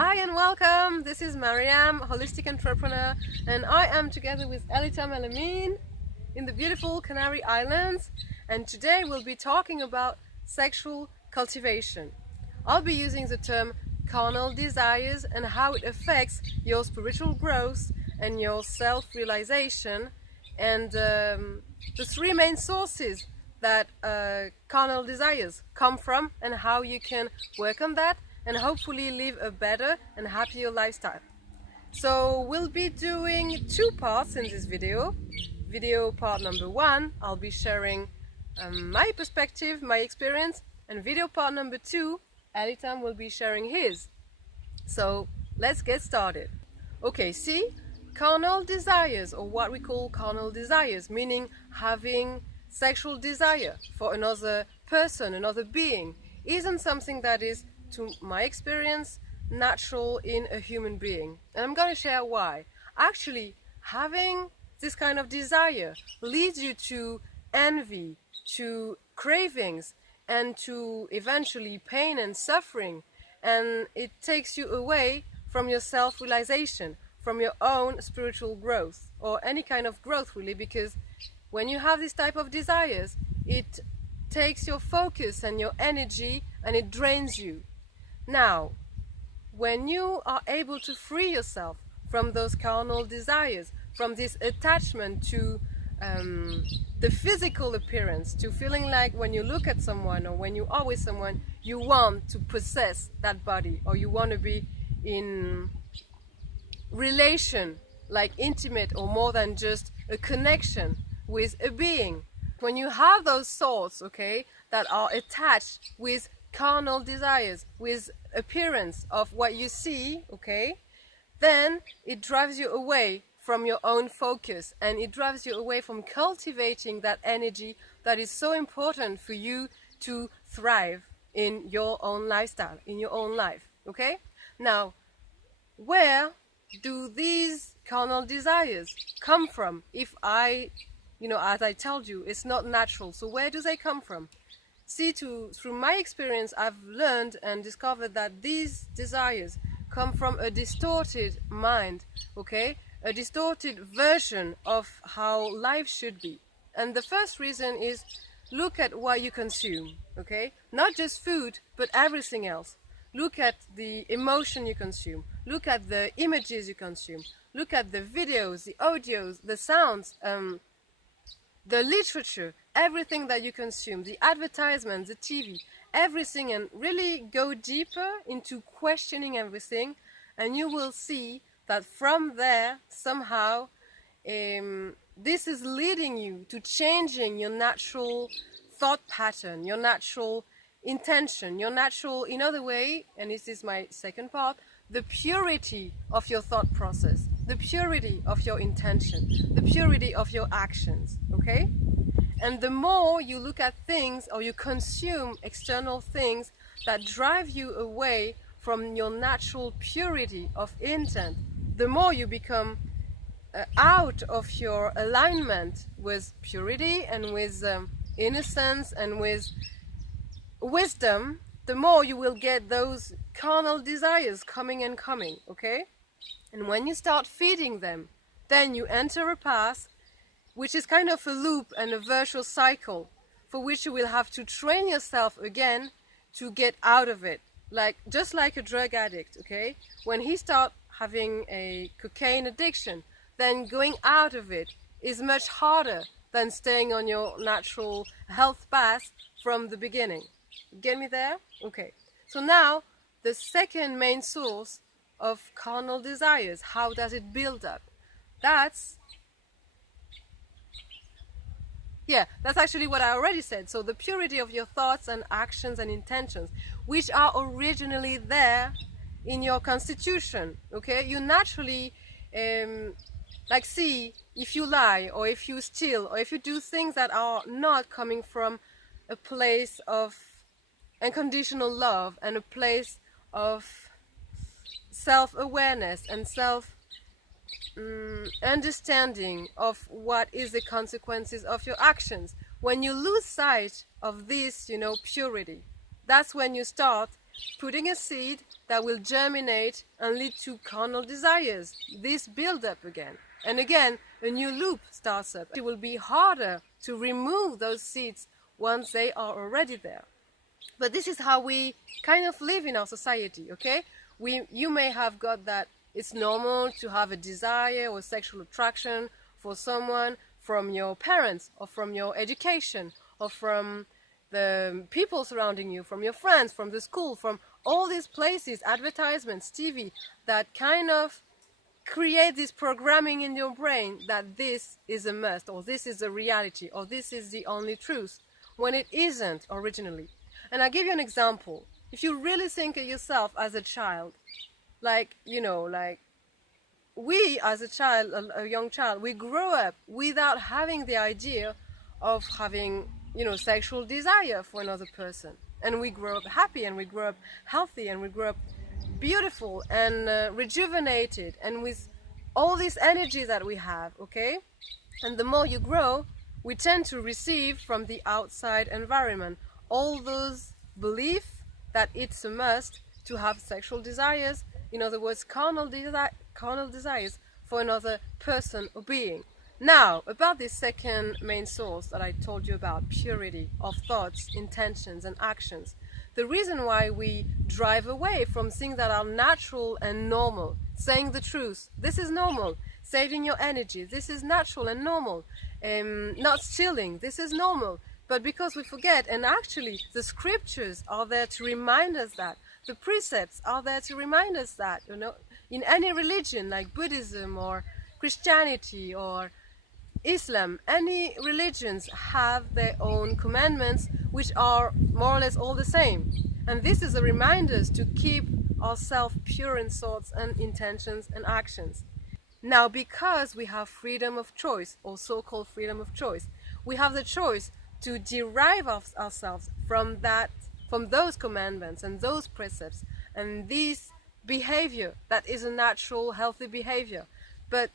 Hi and welcome, this is MaryÂm, holistic entrepreneur, and I am together with Elitom El Amin in the beautiful Canary Islands, and today we'll be talking about sexual cultivation. I'll be using the term carnal desires and how it affects your spiritual growth and your self-realization, and the three main sources that carnal desires come from and how you can work on that and hopefully live a better and happier lifestyle. So we'll be doing two parts in this video. Video part number one, I'll be sharing my perspective, my experience, and video part number two, Elitom will be sharing his. So let's get started. Okay, see, carnal desires, or what we call carnal desires, meaning having sexual desire for another person, another being, isn't something that is, to my experience, natural in a human being. And I'm going to share why. Actually, having this kind of desire leads you to envy, to cravings, and to eventually pain and suffering. And it takes you away from your self-realization, from your own spiritual growth, or any kind of growth really, because when you have this type of desires, it takes your focus and your energy and it drains you. Now, when you are able to free yourself from those carnal desires, from this attachment to the physical appearance, to feeling like when you look at someone or when you are with someone, you want to possess that body, or you want to be in relation, like intimate or more than just a connection with a being. When you have those thoughts, okay, that are attached with carnal desires, with appearance of what you see, okay, then it drives you away from your own focus, and it drives you away from cultivating that energy that is so important for you to thrive in your own lifestyle, in your own life, okay? Now, where do these carnal desires come from? If as I told you, it's not natural, so where do they come from? See, through my experience, I've learned and discovered that these desires come from a distorted mind, okay? A distorted version of how life should be. And the first reason is, look at what you consume, okay? Not just food, but everything else. Look at the emotion you consume. Look at the images you consume. Look at the videos, the audios, the sounds, the literature, everything that you consume, the advertisements, the TV, everything, and really go deeper into questioning everything, and you will see that from there, somehow, this is leading you to changing your natural thought pattern, your natural intention, your natural, in other way, and this is my second part, the purity of your thought process, the purity of your intention, the purity of your actions, okay? And the more you look at things or you consume external things that drive you away from your natural purity of intent, the more you become out of your alignment with purity and with innocence and with wisdom, the more you will get those carnal desires coming and coming, okay? And when you start feeding them, then you enter a path which is kind of a loop and a virtual cycle for which you will have to train yourself again to get out of it. Just like a drug addict, okay? When he starts having a cocaine addiction, then going out of it is much harder than staying on your natural health path from the beginning. Get me there? Okay. So now, the second main source of carnal desires, how does it build up? That's actually what I already said. So the purity of your thoughts and actions and intentions, which are originally there in your constitution, okay? You naturally, see, if you lie, or if you steal, or if you do things that are not coming from a place of unconditional love and a place of self-awareness and understanding of what is the consequences of your actions. When you lose sight of this, purity, that's when you start putting a seed that will germinate and lead to carnal desires. This build up again. And again, a new loop starts up. It will be harder to remove those seeds once they are already there. But this is how we kind of live in our society, okay? You may have got that it's normal to have a desire or sexual attraction for someone from your parents or from your education or from the people surrounding you, from your friends, from the school, from all these places, advertisements, TV, that kind of create this programming in your brain that this is a must, or this is a reality, or this is the only truth, when it isn't originally. And I'll give you an example. If you really think of yourself as a child, like, you know, like we as a child, a young child, we grow up without having the idea of having, you know, sexual desire for another person. And we grow up happy, and we grow up healthy, and we grow up beautiful and rejuvenated, and with all this energy that we have, okay? And the more you grow, we tend to receive from the outside environment all those beliefs that it's a must to have sexual desires, in other words, carnal desires for another person or being. Now, about this second main source that I told you about, purity of thoughts, intentions and actions. The reason why we drive away from things that are natural and normal, saying the truth, this is normal, saving your energy, this is natural and normal, not stealing, this is normal, but because we forget, and actually the scriptures are there to remind us that, the precepts are there to remind us that, you know, in any religion like Buddhism or Christianity or Islam, any religions have their own commandments which are more or less all the same. And this is a reminder to keep ourselves pure in thoughts and intentions and actions. Now, because we have freedom of choice, or so-called freedom of choice, we have the choice to derive ourselves from those commandments and those precepts and this behavior that is a natural, healthy behavior. But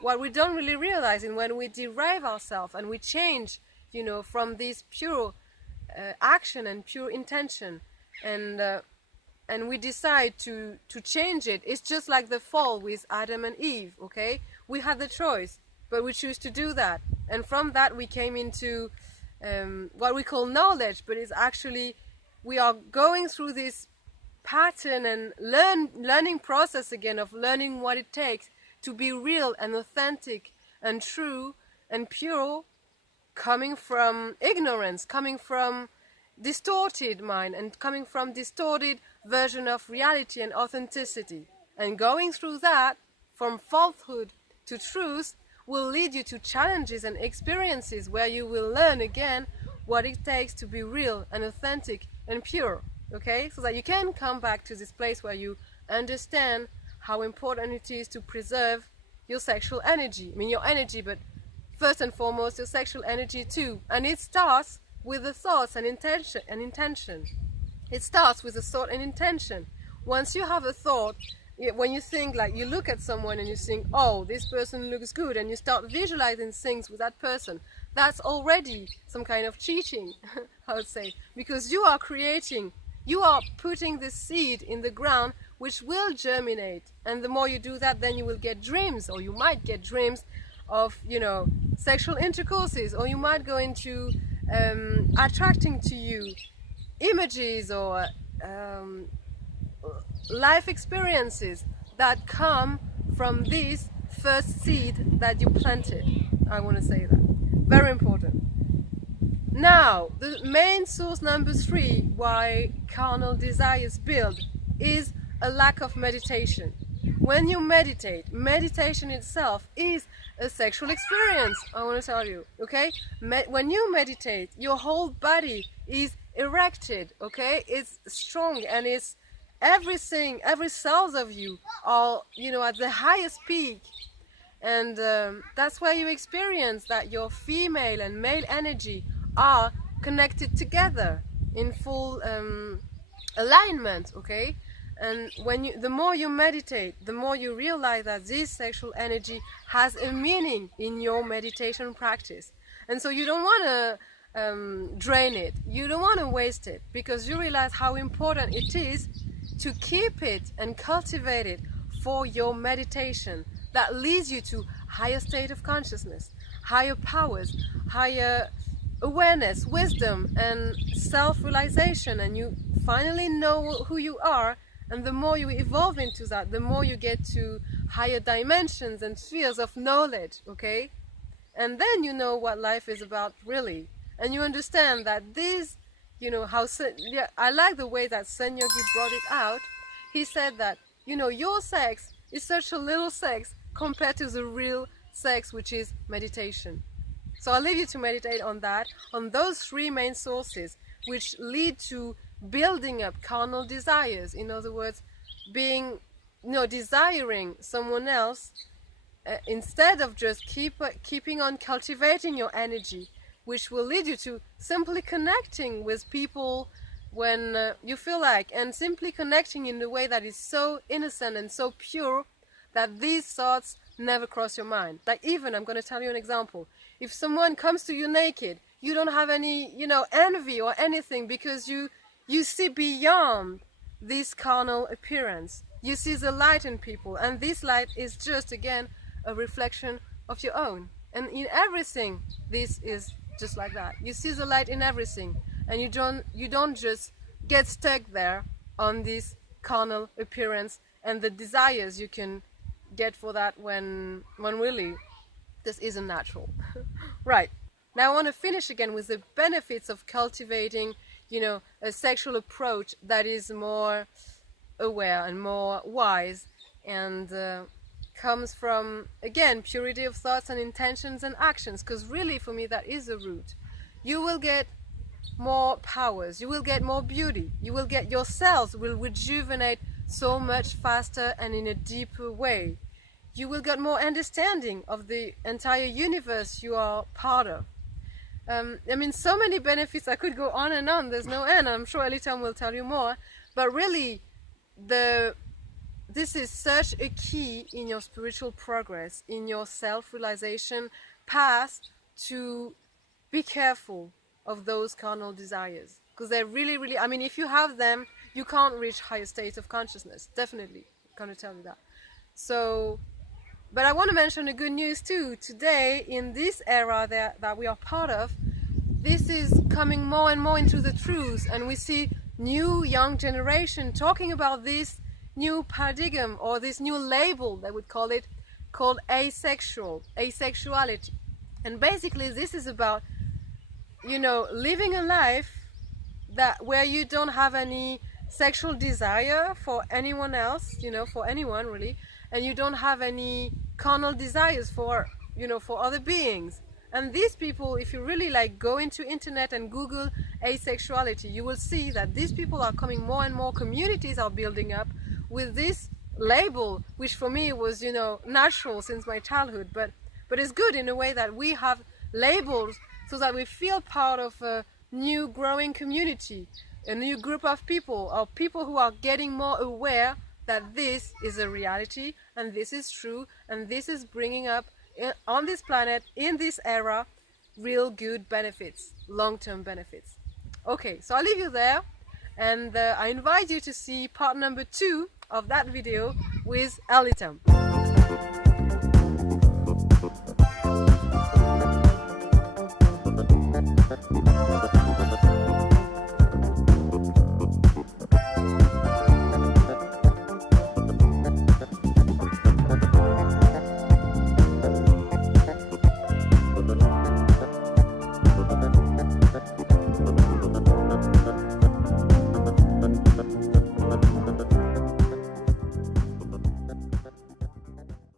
what we don't really realize is when we derive ourselves and we change, you know, from this pure action and pure intention, and we decide to change it, it's just like the fall with Adam and Eve, okay? We had the choice, but we choose to do that. And from that we came into what we call knowledge, but it's actually, we are going through this pattern and learning process again of learning what it takes to be real and authentic and true and pure, coming from ignorance, coming from distorted mind, and coming from distorted version of reality and authenticity. And going through that from falsehood to truth will lead you to challenges and experiences where you will learn again what it takes to be real and authentic and pure, okay? So that you can come back to this place where you understand how important it is to preserve your sexual energy. I mean, your energy, but first and foremost, your sexual energy too. And it starts with the thoughts and intention. It starts with a thought and intention. Once you have a thought, when you think, like you look at someone and you think, oh, this person looks good, and you start visualizing things with that person, that's already some kind of cheating, I would say, because you are putting the seed in the ground which will germinate. And the more you do that, then you will get dreams, or you might get dreams of, you know, sexual intercourses, or you might go into attracting to you images or life experiences that come from this first seed that you planted. I want to say that. Very important. Now, the main source number 3 why carnal desires build is a lack of meditation. When you meditate, meditation itself is a sexual experience, I want to tell you, okay? When you meditate, your whole body is erected, okay? It's strong, and it's everything, every cells of you are, you know, at the highest peak. And that's where you experience that your female and male energy are connected together in full alignment, okay? And the more you meditate, the more you realize that this sexual energy has a meaning in your meditation practice. And so you don't want to drain it, you don't want to waste it, because you realize how important it is to keep it and cultivate it for your meditation that leads you to higher state of consciousness, higher powers, higher awareness, wisdom, and self-realization, and you finally know who you are. And the more you evolve into that, the more you get to higher dimensions and spheres of knowledge, okay? And then you know what life is about really. And you understand that this, you know, yeah, I like the way that Sen Yogi brought it out. He said that, you know, your sex is such a little sex compared to the real sex, which is meditation. So I'll leave you to meditate on that, on those three main sources, which lead to building up carnal desires. In other words, being, you know, desiring someone else instead of just keeping on cultivating your energy, which will lead you to simply connecting with people when you feel like, and simply connecting in a way that is so innocent and so pure that these thoughts never cross your mind. Like, even, I'm going to tell you an example. If someone comes to you naked, you don't have any, you know, envy or anything, because you see beyond this carnal appearance. You see the light in people, and this light is just, again, a reflection of your own. And in everything, this is just like that. You see the light in everything, and you don't just get stuck there on this carnal appearance and the desires you can get for that when really this isn't natural. Right. Now I want to finish again with the benefits of cultivating, you know, a sexual approach that is more aware and more wise, and comes from, again, purity of thoughts and intentions and actions, because really for me that is the root. You will get more powers, you will get more beauty, you will get, yourselves will rejuvenate so much faster and in a deeper way. You will get more understanding of the entire universe you are part of. I mean, so many benefits, I could go on and on, there's no end. I'm sure Elitom will tell you more, but really this is such a key in your spiritual progress, in your self-realization path, to be careful of those carnal desires, because they're really, really, I mean, if you have them, you can't reach higher states of consciousness, definitely, I'm going to tell you that. So, but I want to mention the good news too. Today, in this era that we are part of, this is coming more and more into the truth, and we see new young generation talking about this new paradigm, or this new label, they would call it, called asexuality. And basically this is about, you know, living a life where you don't have any sexual desire for anyone else, you know, for anyone really, and you don't have any carnal desires for, you know, for other beings. And these people, if you really like go into internet and Google asexuality, you will see that these people are coming, more and more communities are building up with this label, which for me was, you know, natural since my childhood, but it's good in a way that we have labels so that we feel part of a new growing community, a new group of people, or people who are getting more aware that this is a reality and this is true, and this is bringing up on this planet, in this era, real good benefits, long-term benefits. Okay, so I'll leave you there, and I invite you to see part number 2 of that video with Elitom.